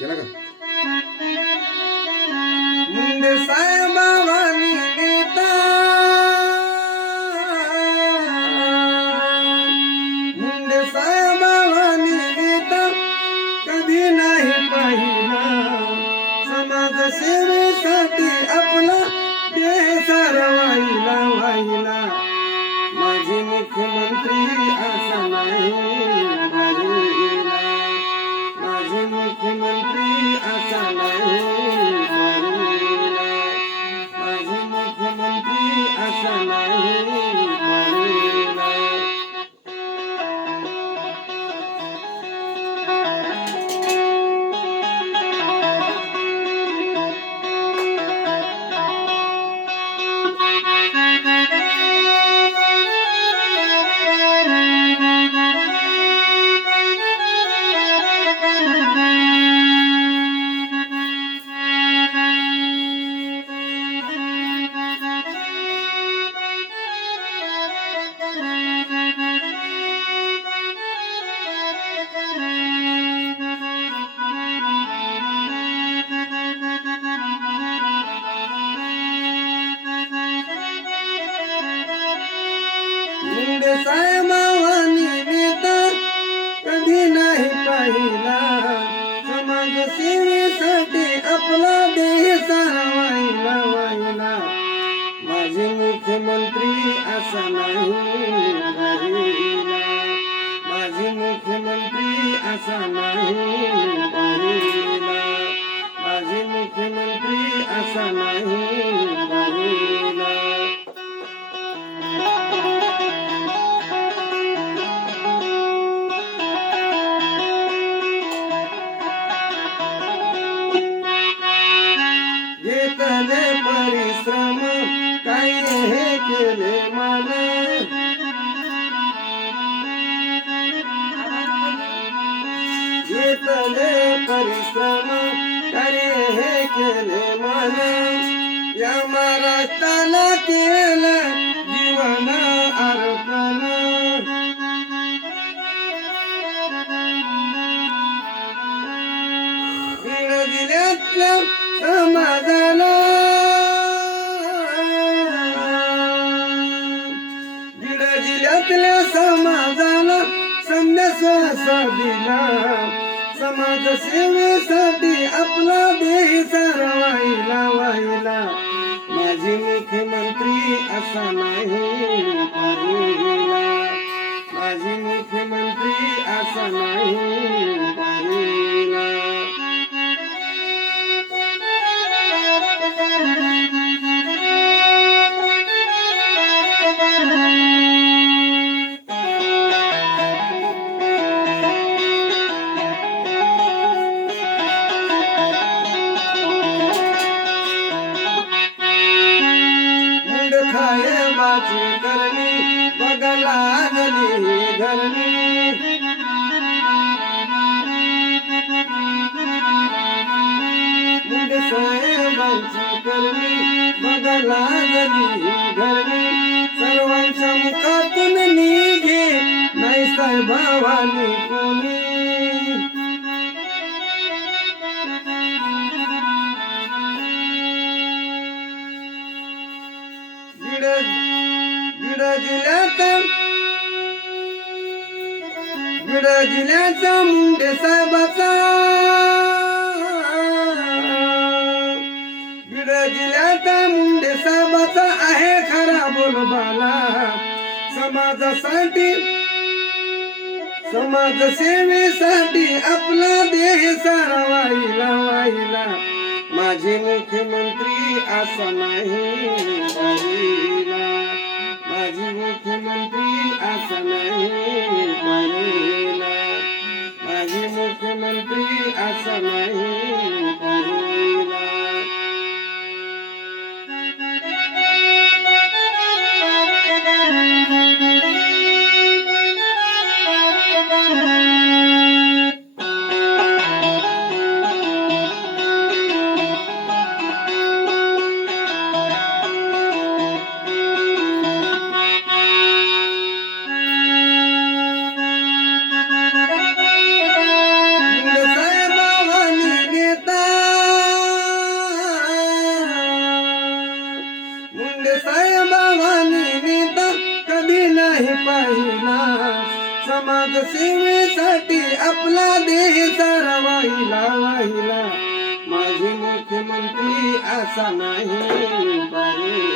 केला का मुंडे साहेबांनी नेता मुंडे साहेबांनी नेता कधी नाही पाहिला समाजसेवेसाठी आपला देह सारवाईला वाहिला माझे मुख्यमंत्री असा नाही वाहिला माझे मुख्यमंत्री असा नाही वाहिला माझे मुख्यमंत्री असा नाही वाहिला मुंडे साहेबांनी नेता कधी नाही पाहिला समाजसेवेसाठी आपला देह सारवाईला वाहिला माझे मुख्यमंत्री असा नाही वाहिला माझे मुख्यमंत्री असा नाही वाहिला माझे मुख्यमंत्री असा नाही वाहिला घेतले परिश्रम काही हे केले मान घेतले परिश्रम काही हे केले मान या महाराष्ट्राला केलं जीवन अर्पण बीड जिल्ह्यातल्या समाजाला बीड जिल्ह्यातल्या समाजाला संदेश दिला समाजसेवेसाठी आपला देह सारवाईला वाहिला माझे मुख्यमंत्री असा नाही पाहिला माझे मुख्यमंत्री असा नाही पाहिला साहेबाची करणी बघला गली धरणी मुंडे साहेबांची करणी बघला गली धरणी सर्वांच्या मुखातून निघे नाही साहेबांनी कोणी बीड जिल्ह्याचा मुंडे साहेबाचा बीड जिल्ह्याचा मुंडे साहेबाचा आहे खरा बोलबाला समाजासाठी समाजसेवेसाठी आपला देह सारवाईला वाहिला माझे मुख्यमंत्री असा नाही वाहिला माझे मुख्यमंत्री असा नाही वाहिला माझे मुख्यमंत्री असा नाही वाहिला नाही पाहिला समाज सेवेसाठी आपला देह सारा वाहिला वाहिला माझे मुख्यमंत्री असा नाही पाहिला